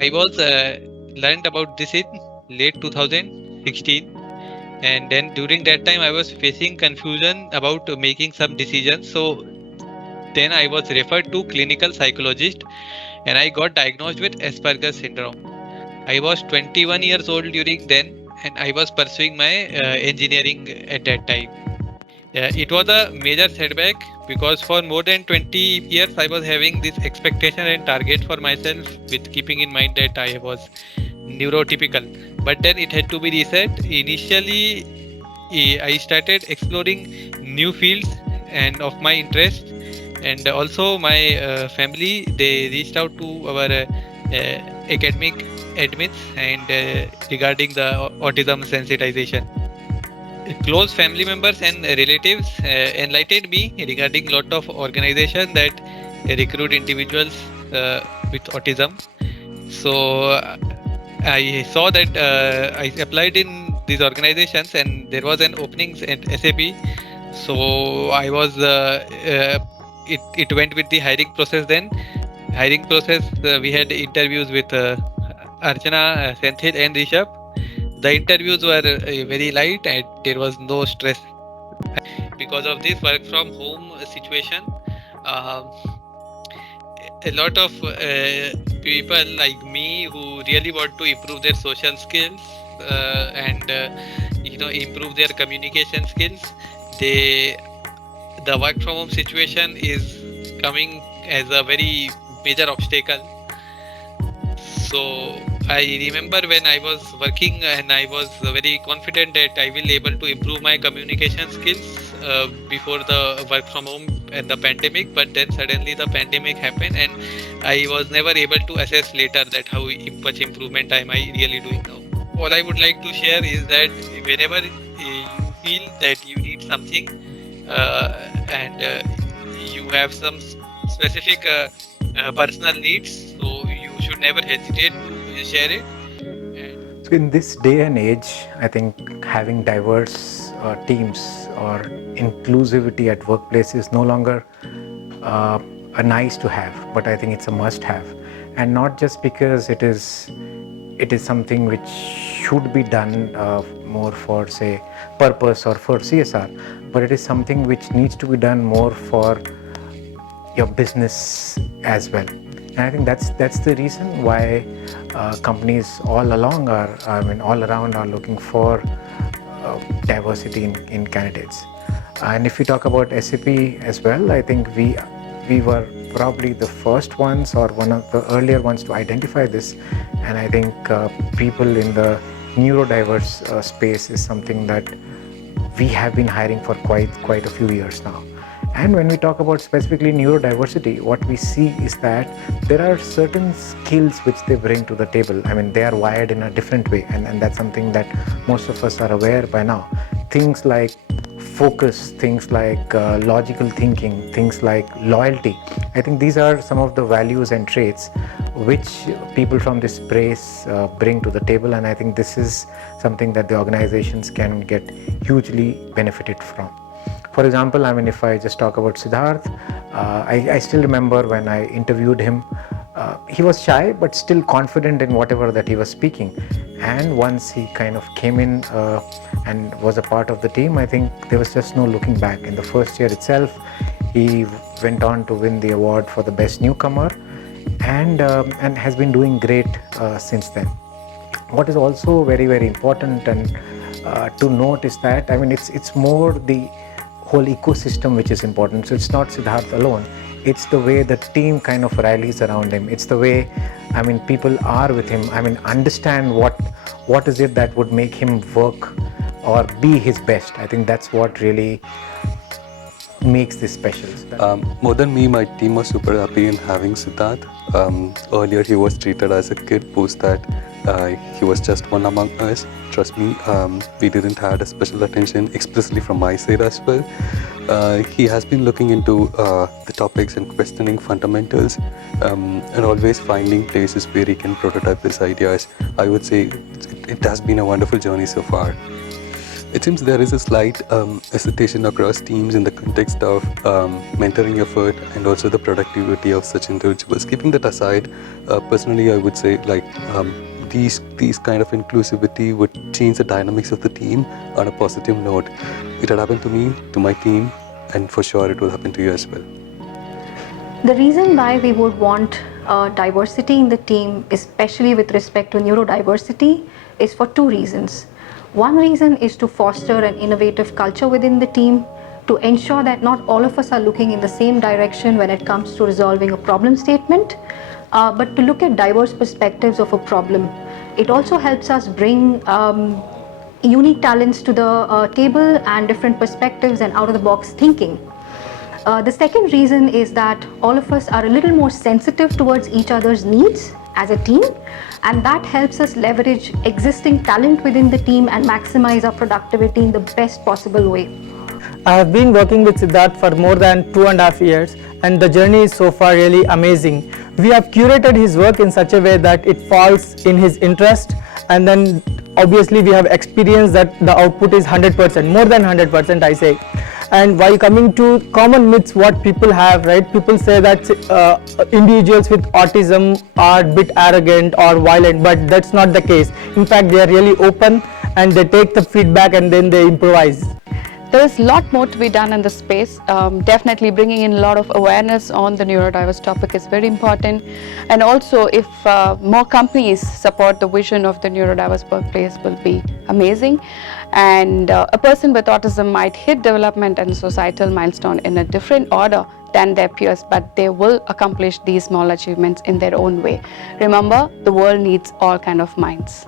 I was learned about this in late 2016, and then during that time I was facing confusion about making some decisions. So then I was referred to clinical psychologist, and I got diagnosed with Asperger's syndrome. I was 21 years old during then, and I was pursuing my engineering at that time. It was a major setback because for more than 20 years I was having this expectation and target for myself with keeping in mind that I was neurotypical. But then it had to be reset. Initially, I started exploring new fields and of my interest, and also my family they reached out to our academic admits and regarding the autism sensitization. Close family members and relatives enlightened me regarding lot of organizations that recruit individuals with autism. So I saw that I applied in these organizations and there was an openings at SAP. So I was it went with the hiring process. Then hiring process we had interviews with Archana, Senthil, and Rishabh. The interviews were very light and there was no stress because of this work from home situation. Uh, a lot of people like me who really want to improve their social skills and improve their communication skills, they the work from home situation is coming as a very major obstacle. So I remember when I was working and I was very confident that I will able to improve my communication skills before the work from home and the pandemic. But then suddenly the pandemic happened and I was never able to assess later that how much improvement am I really doing now. All I would like to share is that whenever you feel that you need something and you have some specific personal needs, so you should never hesitate to share it. And So in this day and age, I think having diverse teams or inclusivity at workplace is no longer uh, a nice to have, but I think it's a must have, and not just because it is something which should be done more for say purpose or for CSR, but it is something which needs to be done more for your business as well. And I think that's the reason why companies all along are, I mean, all around are looking for diversity in candidates. And if we talk about SAP as well, I think we were probably the first ones or one of the earlier ones to identify this. And I think people in the neurodiverse space is something that we have been hiring for quite a few years now. And when we talk about specifically neurodiversity, what we see is that there are certain skills which they bring to the table. I mean, they are wired in a different way, and that's something that most of us are aware by now. Things like focus, things like logical thinking, things like loyalty. I think these are some of the values and traits which people from this space bring to the table, and I think this is something that the organizations can get hugely benefited from. For example, I mean, if I just talk about Siddharth, I still remember when I interviewed him, he was shy but still confident in whatever that he was speaking. And once he kind of came in and was a part of the team, I think there was just no looking back. In the first year itself, he went on to win the award for the best newcomer, and has been doing great since then. What is also very important and to note is that, I mean, it's more the whole ecosystem which is important. So it's not Siddharth alone, it's the way the team kind of rallies around him. It's the way, I mean, people are with him. I mean, understand what is it that would make him work or be his best. I think that's what really makes this special. More than me, my team was super happy in having Siddharth. Earlier, he was treated as a kid, post that he was just one among us. Trust me, we didn't have a special attention explicitly from my side as well. He has been looking into the topics and questioning fundamentals and always finding places where he can prototype his ideas. I would say it has been a wonderful journey so far. It seems there is a slight hesitation across teams in the context of mentoring effort and also the productivity of such individuals. Keeping that aside, personally, I would say these kind of inclusivity would change the dynamics of the team on a positive note. It had happened to me, to my team, and for sure it will happen to you as well. The reason why we would want diversity in the team, especially with respect to neurodiversity, is for two reasons. One reason is to foster an innovative culture within the team, to ensure that not all of us are looking in the same direction when it comes to resolving a problem statement, but to look at diverse perspectives of a problem. It also helps us bring unique talents to the table and different perspectives and out-of-the-box thinking. The second reason is that all of us are a little more sensitive towards each other's needs as a team, and that helps us leverage existing talent within the team and maximize our productivity in the best possible way. I have been working with Siddharth for more than 2.5 years, and the journey is so far really amazing. We have curated his work in such a way that it falls in his interest, and then obviously we have experienced that the output is 100%, more than 100% I say. And while coming to common myths what people have, right, people say that individuals with autism are a bit arrogant or violent, but that's not the case. In fact, they are really open and they take the feedback and then they improvise. There is a lot more to be done in this space. Definitely bringing in a lot of awareness on the neurodiverse topic is very important. And also, if more companies support the vision of the neurodiverse workplace, will be amazing. And a person with autism might hit development and societal milestone in a different order than their peers, but they will accomplish these small achievements in their own way. Remember, the world needs all kind of minds.